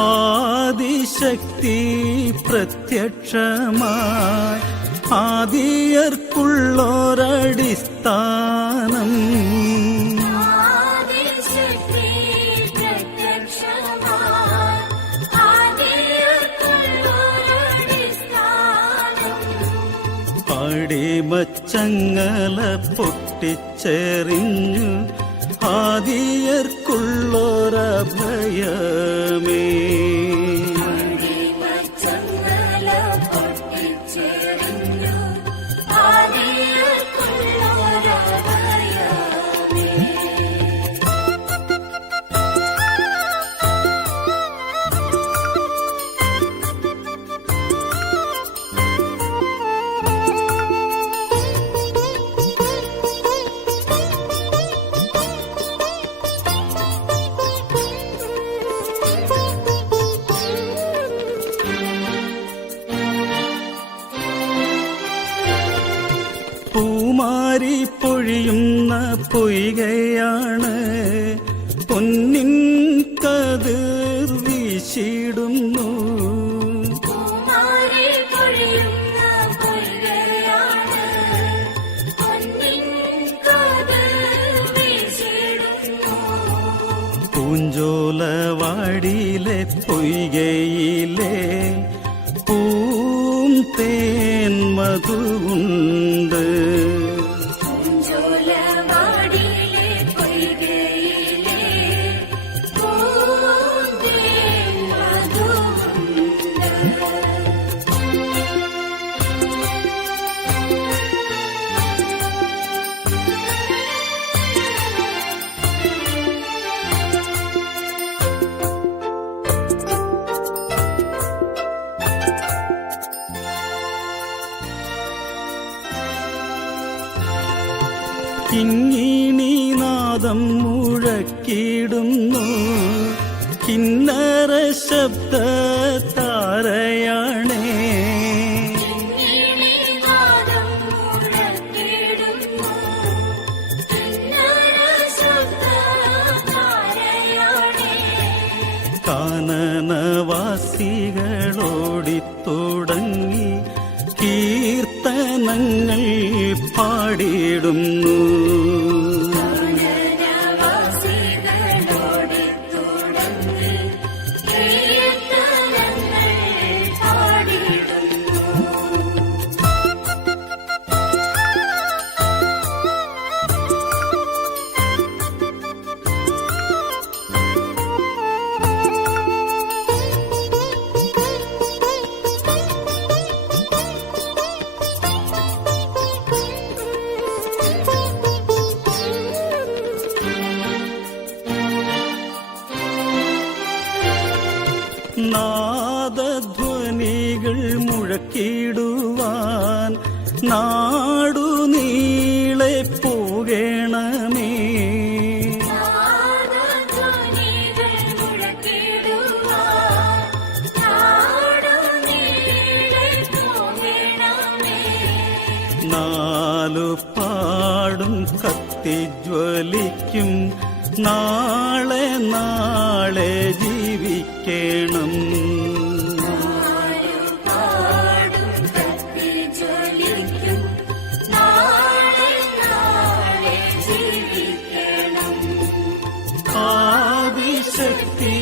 ആദിശക്തി പ്രത്യക്ഷമായി ആദിയർക്കുള്ളൊരടിസ്ഥാനം. അടിമച്ചങ്ങല പൊട്ടിച്ചെറിഞ്ഞു ആദിയർക്കുള്ളൊരഭയമേ പൂമാരി പൊഴിയുന്ന പൊയ്കയാണ്. പൊന്നിൻ കതിർ വീശിടുന്നു. പൂഞ്ചോലവാടിയിലെ പൊയ്കയിലെ പൂം തേൻ മധുവുണ്ട്. കിങ്ങിണി നാദം മുഴക്കിടുന്നു കിന്നര ശബ്ദ താരയാണേ കാനനവാസികളോടിത്തുടങ്ങി കീർത്തനങ്ങൾ പാടിയിടുന്നു. മുഴക്കിടുവാൻ നാടു നീളെ പോകണമേ. നാലു പാടും കത്തിജ്വലിക്കും നാളെ നാളെ ജീവിക്കണം. சக்தி